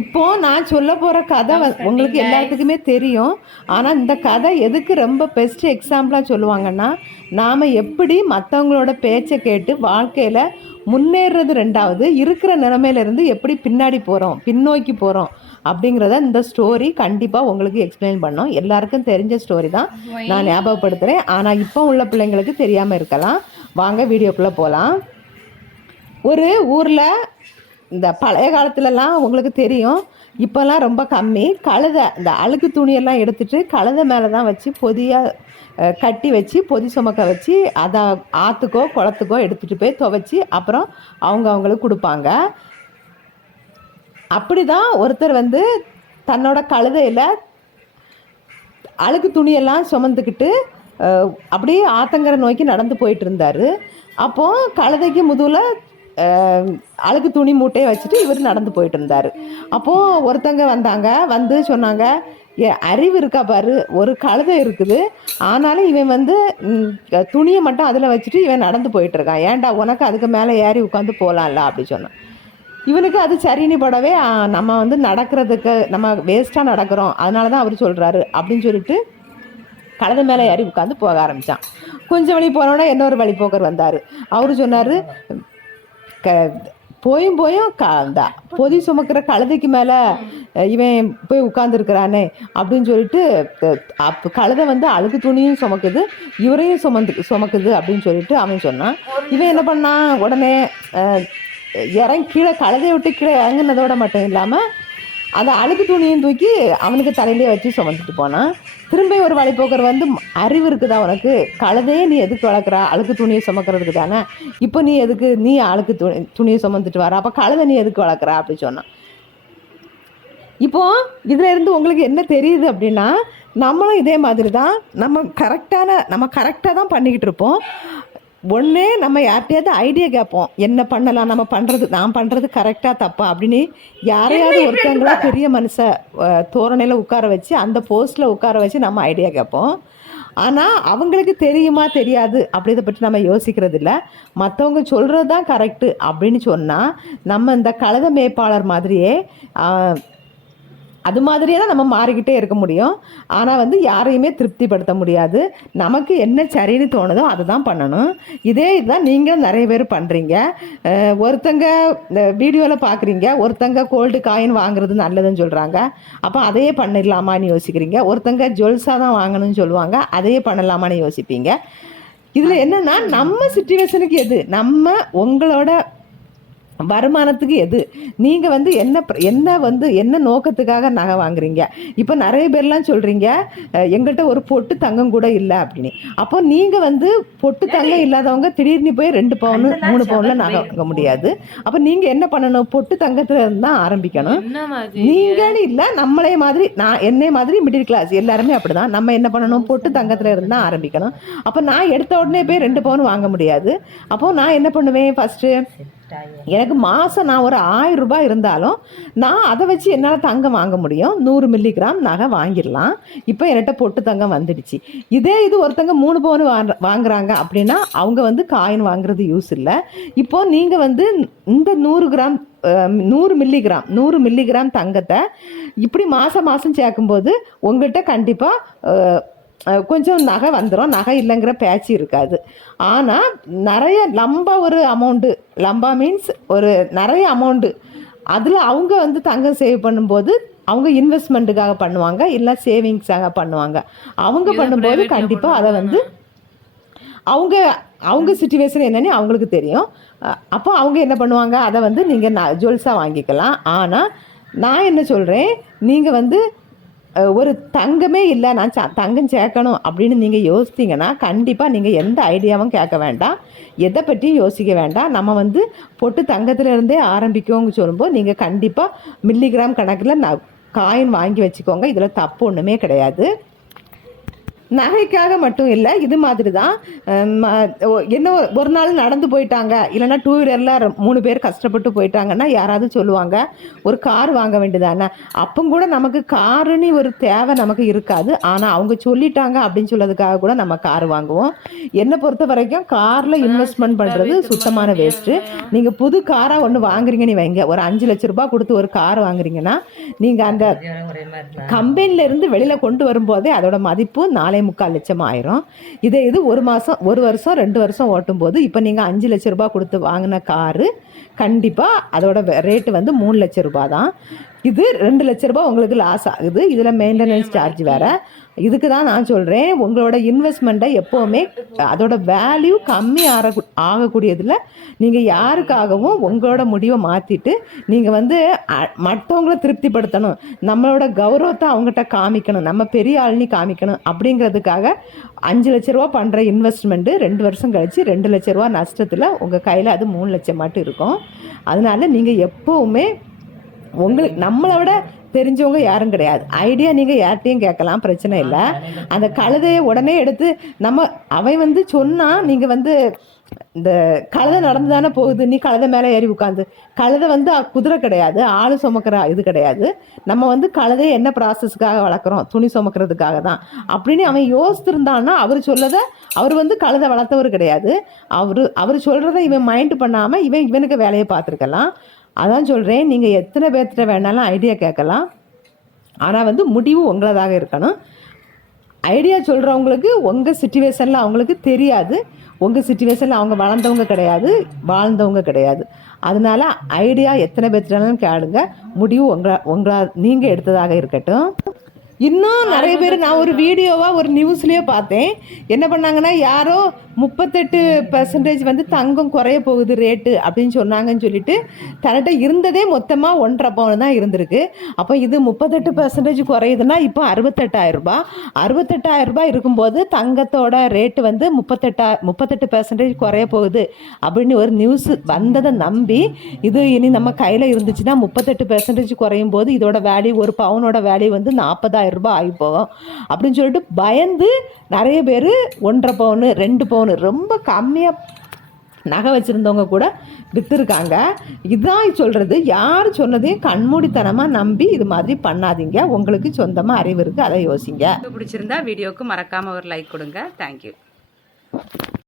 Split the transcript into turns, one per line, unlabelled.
இப்போ நான் சொல்ல போகிற கதை உங்களுக்கு எல்லாத்துக்குமே தெரியும். ஆனால் இந்த கதை எதுக்கு ரொம்ப பெஸ்ட் எக்ஸாம்பிளாக சொல்லுவாங்கன்னா நாம் எப்படி மற்றவங்களோட பேச்சை கேட்டு வாழ்க்கையில் முன்னேறது ரெண்டாவது இருக்கிற நிலமையிலேருந்து எப்படி பின்னாடி போகிறோம் பின்னோக்கி போகிறோம் அப்படிங்கிறத இந்த ஸ்டோரி கண்டிப்பாக உங்களுக்கு எக்ஸ்பிளைன் பண்ணோம். எல்லாருக்கும் தெரிஞ்ச ஸ்டோரி தான். நான் ஞாபகப்படுத்துகிறேன் ஆனால் இப்போ உள்ள பிள்ளைங்களுக்கு தெரியாமல் இருக்கலாம். வாங்க வீடியோக்குள்ளே போகலாம் ஒரு ஊரில் இந்த பழைய காலத்துலலாம் உங்களுக்கு தெரியும். இப்போல்லாம் ரொம்ப கம்மி. கழுதை இந்த அழுக்கு துணியெல்லாம் எடுத்துகிட்டு கழுதை மேலே தான் வச்சு பொதியாக கட்டி வச்சு பொதி சுமக்க வச்சு அதை ஆற்றுக்கோ குளத்துக்கோ எடுத்துகிட்டு போய் துவைச்சி அப்புறம் அவங்க அவங்களுக்கு கொடுப்பாங்க. அப்படி தான் ஒருத்தர் வந்து தன்னோட கழுதையில் அழுக்கு துணியெல்லாம் சுமந்துக்கிட்டு அப்படியே ஆத்தங்கரை நோக்கி நடந்து போயிட்டு இருந்தார். அப்போது கழுதைக்கு முதுகில் அழுக்கு துணி மூட்டையை வச்சுட்டு இவர் நடந்து போயிட்டு இருந்தார். அப்போது ஒருத்தங்க வந்தாங்க வந்து சொன்னாங்க அறிவு இருக்கா பாரு ஒரு கழுதை இருக்குது. ஆனாலும் இவன் வந்து துணியை மட்டும் அதில் வச்சுட்டு இவன் நடந்து போயிட்டு இருக்கான். ஏன்டா உனக்கு அதுக்கு மேலே ஏறி உட்காந்து போகலாம்ல அப்படி சொன்னான். இவனுக்கு அது சரின்னு படவே நம்ம வந்து நடக்கிறதுக்கு நம்ம வேஸ்ட்டாக நடக்கிறோம். அதனால தான் அவர் சொல்கிறாரு அப்படின்னு சொல்லிட்டு கழுதை மேலே ஏறி உட்காந்து போக ஆரம்பித்தான் கொஞ்சம் வழி போனோடனே இன்னொரு வழிபோக்கர் வந்தார். அவர் சொன்னார் க போயும் போயும் க இந்த பொதி சுமக்கிற கழுதைக்கு மேலே இவன் போய் உட்காந்துருக்கிறானே அப்படின்னு சொல்லிட்டு அப் கழுதை வந்து அழுக்கு துணியும் சுமக்குது இவரையும் சுமந்து சுமக்குது அப்படின்னு சொல்லிட்டு அவன் சொன்னான். இவன் என்ன பண்ணான்? உடனே இறங்கி கீழே கழுதையை விட்டு கீழே இறங்குனதோட மட்டும் இல்லாமல் அந்த அழுக்கு துணியும் தூக்கி அவனுக்கு தலையிலே வச்சு சுமந்துட்டு போனான் திரும்ப ஒரு வழிபோக்கர் வந்து அறிவு இருக்குதா உனக்கு? கழுதையே நீ எதுக்கு வளர்க்குறா? அழுக்கு துணியை சுமக்கிறதுக்கு தானே? இப்போ நீ எதுக்கு நீ அழுக்கு துணி துணியை சுமந்துட்டு வர? அப்போ கழுதை நீ எதுக்கு வளர்க்குறா? அப்படி சொன்னான். இப்போ இதில் இருந்து உங்களுக்கு என்ன தெரியுது அப்படின்னா நம்மளும் இதே மாதிரி தான் நம்ம கரெக்டான நம்ம கரெக்டாக தான் பண்ணிக்கிட்டு இருப்போம். ஒன்றே நம்ம யார்கிட்டயாவது ஐடியா கேட்போம். என்ன பண்ணலாம் நம்ம பண்ணுறது நான் பண்ணுறது கரெக்டாக தப்பா? அப்படின்னு யாரையாவது ஒருத்தங்களா பெரிய மனுஷ தோரணையில் உட்கார வச்சு அந்த போஸ்ட்டில் உட்கார வச்சு நம்ம ஐடியா கேட்போம். ஆனால் அவங்களுக்கு தெரியுமா தெரியாது அப்படி இதை பற்றி நம்ம யோசிக்கிறது இல்லை. மற்றவங்க சொல்கிறது தான் கரெக்டு அப்படின்னு சொன்னால் நம்ம இந்த கழுத மேய்ப்பாளர் மாதிரியே அது மாதிரியே தான் நம்ம மாறிக்கிட்டே இருக்க முடியும். ஆனால் வந்து யாரையுமே திருப்திப்படுத்த முடியாது. நமக்கு என்ன சரின்னு தோணுதோ அதை தான் பண்ணணும். இதே இதுதான் நீங்கள் நிறைய பேர் பண்ணுறீங்க ஒருத்தங்க வீடியோவில் பார்க்குறீங்க ஒருத்தங்க கோல்டு காயின் வாங்குறது நல்லதுன்னு சொல்கிறாங்க அப்போ அதையே பண்ணிடலாமான்னு யோசிக்கிறீங்க. ஒருத்தங்க ஜுவல்ஸாக தான் வாங்கணும்னு சொல்லுவாங்க. அதையே பண்ணலாமான்னு யோசிப்பீங்க. இதில் என்னென்னா நம்ம சுச்சுவேஷனுக்கு எது? நம்ம உங்களோட வருமானத்துக்கு எது? நீங்கள் வந்து என்ன என்ன வந்து என்ன நோக்கத்துக்காக நகை வாங்குறீங்க? இப்போ நிறைய பேர்லாம் சொல்கிறீங்க எங்கிட்ட ஒரு பொட்டு தங்கம் கூட இல்லை அப்படின்னு. அப்போ நீங்கள் வந்து பொட்டு தங்கம் இல்லாதவங்க திடீர்னு போய் ரெண்டு பவுன் மூணு பவுனில் நகை வாங்க முடியாது. அப்போ நீங்கள் என்ன பண்ணணும்? பொட்டு தங்கத்தில் இருந்து தான் ஆரம்பிக்கணும். நீங்கன்னு இல்லை நம்மளே மாதிரி நான் என்னை மாதிரி மிடில் கிளாஸ் எல்லாருமே அப்படிதான். நம்ம என்ன பண்ணணும்? பொட்டு தங்கத்தில் இருந்து தான் ஆரம்பிக்கணும். அப்போ நான் எடுத்த உடனே போய் ரெண்டு பவுன் வாங்க முடியாது. அப்போ நான் என்ன பண்ணுவேன்? ஃபஸ்ட்டு எனக்கு மாதம் நான் ஒரு ஆயிரம் ரூபாய் இருந்தாலும் நான் அதை வச்சு என்னால் தங்கம் வாங்க முடியும். நூறு மில்லிகிராம் நகை வாங்கிடலாம். இப்போ என்கிட்ட பொட்டு தங்கம் வந்துடுச்சு. இதே இது ஒருத்தங்க மூணு பவுன் வாங்க வாங்குறாங்க அப்படின்னா அவங்க வந்து காயின் வாங்குறது யூஸ் இல்லை. இப்போ நீங்கள் வந்து இந்த நூறு கிராம் நூறு மில்லிகிராம் நூறு மில்லிகிராம் தங்கத்தை இப்படி மாதம் மாதம் சேர்க்கும்போது உங்கள்கிட்ட கண்டிப்பாக கொஞ்சம் நகை வந்துடும் நகை இல்லைங்கிற பேச்சு இருக்காது. ஆனால் நிறைய லம்பா ஒரு அமௌண்ட்டு லம்பா மீன்ஸ் ஒரு நிறைய அமௌண்ட்டு அதில் அவங்க வந்து தங்கம் சேவ் பண்ணும்போது அவங்க இன்வெஸ்ட்மெண்ட்டுக்காக பண்ணுவாங்க இல்லை சேவிங்ஸாக பண்ணுவாங்க. அவங்க பண்ணும்போது கண்டிப்பாக அதை வந்து அவங்க அவங்க சுச்சுவேஷன் என்னன்னு அவங்களுக்கு தெரியும். அப்போ அவங்க என்ன பண்ணுவாங்க? அதை வந்து நீங்கள் நான் ஜுவல்ஸாக வாங்கிக்கலாம். ஆனால் நான் என்ன சொல்கிறேன் நீங்கள் வந்து ஒரு தங்கமே இல்லை நான் தங்கம் சேர்க்கணும் அப்படின்னு நீங்கள் யோசித்தீங்கன்னா கண்டிப்பாக நீங்கள் எந்த ஐடியாவும் கேட்க வேண்டாம். எதை பற்றியும் யோசிக்க வேண்டாம். நம்ம வந்து பொட்டு தங்கத்திலேருந்தே ஆரம்பிக்கோங்க சொல்லும்போது நீங்கள் கண்டிப்பாக மில்லிகிராம் கணக்கில் நான் காயின் வாங்கி வச்சுக்கோங்க. இதில் தப்பு ஒன்றுமே கிடையாது. நகைக்காக மட்டும் இல்லை இது மாதிரி தான் என்ன ஒரு நாள் நடந்து போயிட்டாங்க. இல்லைன்னா டூ வீலரில் மூணு பேர் கஷ்டப்பட்டு போயிட்டாங்கன்னா யாராவது சொல்லுவாங்க ஒரு கார் வாங்க வேண்டியதானே. அப்போ கூட நமக்கு காருன்னு ஒரு தேவை நமக்கு இருக்காது. ஆனால் அவங்க சொல்லிட்டாங்க அப்படின்னு சொல்லதுக்காக கூட நம்ம கார் வாங்குவோம். என்னை பொறுத்த வரைக்கும் காரில் இன்வெஸ்ட்மெண்ட் பண்ணுறது சுத்தமான வேஸ்ட்டு நீங்கள் புது காராக ஒன்று வாங்குறீங்கன்னு வைங்க. ஒரு அஞ்சு லட்ச ரூபாய் கொடுத்து ஒரு கார் வாங்குறீங்கன்னா நீங்கள் அந்த கம்பெனில இருந்து வெளியில் கொண்டு வரும்போதே அதோட மதிப்பு நாலே முக்கால் லட்சம் ஆயிரும். இதே இது ஒரு மாதம் ஒரு வருஷம் ரெண்டு வருஷம் ஓட்டும்போது இப்போ நீங்கள் அஞ்சு லட்ச ரூபா கொடுத்து வாங்கின காரு கண்டிப்பாக அதோட ரேட்டு வந்து மூணு லட்ச ரூபா தான். இது ரெண்டு லட்ச ரூபாய் உங்களுக்கு லாஸ் ஆகுது. இதில் மெயின்டெனன்ஸ் சார்ஜ் வேறு. இதுக்கு தான் நான் சொல்கிறேன் உங்களோட இன்வெஸ்ட்மெண்ட்டை எப்போவுமே அதோட வேல்யூ கம்மி ஆக ஆகக்கூடியதில் நீங்கள் யாருக்காகவும் உங்களோட முடிவை மாற்றிட்டு நீங்கள் வந்து மற்றவங்கள திருப்திப்படுத்தணும். நம்மளோட கௌரவத்தை அவங்ககிட்ட காமிக்கணும். நம்ம பெரிய ஆள்னி காமிக்கணும். அப்படிங்கிறதுக்காக அஞ்சு லட்ச ரூபா பண்ணுற இன்வெஸ்ட்மெண்ட்டு ரெண்டு வருஷம் கழிச்சு ரெண்டு லட்ச ரூபா நஷ்டத்தில் உங்கள் கையில் அது மூணு லட்சம் மட்டும் இருக்கும். அதனால நீங்கள் எப்போவுமே உங்களுக்கு நம்மளை விட தெரிஞ்சவங்க யாரும் கிடையாது. ஐடியா நீங்கள் யார்கிட்டையும் கேட்கலாம் பிரச்சனை இல்லை. அந்த கழுதையை உடனே எடுத்து நம்ம அவன் வந்து சொன்னால் நீங்கள் வந்து இந்த கழுதை நடந்து தானே போகுது நீ கழுதை மேலே ஏறி உட்காந்து. கழுதை வந்து குதிரை கிடையாது ஆள் சுமக்கிற இது கிடையாது. நம்ம வந்து கழுதையை என்ன ப்ராசஸ்க்காக வளர்க்குறோம்? துணி சுமக்கிறதுக்காக தான். அப்படின்னு அவன் யோசித்திருந்தான்னா அவர் சொல்லதை அவர் வந்து கழுதை வளர்த்தவர் கிடையாது. அவர் அவர் சொல்கிறத இவன் மைண்ட் பண்ணாமல் இவன் இவனுக்கு வேலையை பார்த்துருக்கலாம். அதான் சொல்கிறேன் நீங்கள் எத்தனை பேர்த்திட்ட வேணாலும் ஐடியா கேட்கலாம். ஆனால் வந்து முடிவு உங்களதாக இருக்கணும். ஐடியா சொல்கிறவங்களுக்கு உங்கள் சுச்சுவேஷனில் அவங்களுக்கு தெரியாது. உங்கள் சுச்சுவேஷனில் அவங்க வளர்ந்தவங்க கிடையாது வாழ்ந்தவங்க கிடையாது. அதனால ஐடியா எத்தனை பேர்த்தினாலும் கேளுங்க. முடிவு உங்களை உங்களா நீங்கள் எடுத்ததாக இருக்கட்டும். இன்னும் நிறைய பேர் நான் ஒரு வீடியோவாக ஒரு நியூஸ்லேயே பார்த்தேன். என்ன பண்ணாங்கன்னா யாரோ முப்பத்தெட்டு பர்சன்டேஜ் வந்து தங்கம் குறைய போகுது ரேட்டு அப்படின்னு சொன்னாங்கன்னு சொல்லிட்டு தன்கிட்ட இருந்ததே மொத்தமாக ஒன்றரை பவுன் தான் இருந்திருக்கு. அப்போ இது முப்பத்தெட்டு பர்சன்டேஜ் குறையுதுன்னா இப்போ அறுபத்தெட்டாயிரம் ரூபாய். அறுபத்தெட்டாயிரம் ரூபாய் இருக்கும்போது தங்கத்தோட ரேட்டு வந்து முப்பத்தெட்டா முப்பத்தெட்டு பர்சன்டேஜ் குறைய போகுது அப்படின்னு ஒரு நியூஸ் வந்ததை நம்பி இது இனி நம்ம கையில் இருந்துச்சுன்னா முப்பத்தெட்டு பெர்சன்டேஜ் குறையும் போது இதோட வேல்யூ ஒரு பவுனோட வேல்யூ வந்து நாற்பதாயிரம் ரூபாய் ஆகி போகும் அப்படின்னு சொல்லிட்டு பயந்து நிறைய பேர் ஒன்றரை பவுனு ரெண்டு பவுனு ரொம்ப கம்மியாக நகை வச்சுருந்தவங்க கூட விற்றுருக்காங்க இதான் சொல்கிறது யார் சொன்னதையும் கண்மூடித்தனமாக நம்பி இது மாதிரி பண்ணாதீங்க. உங்களுக்கு சொந்தமாக அறிவு இருக்குது அதை யோசிங்க.
பிடிச்சிருந்தா வீடியோவுக்கு மறக்காமல் ஒரு லைக் கொடுங்க. தேங்க்யூ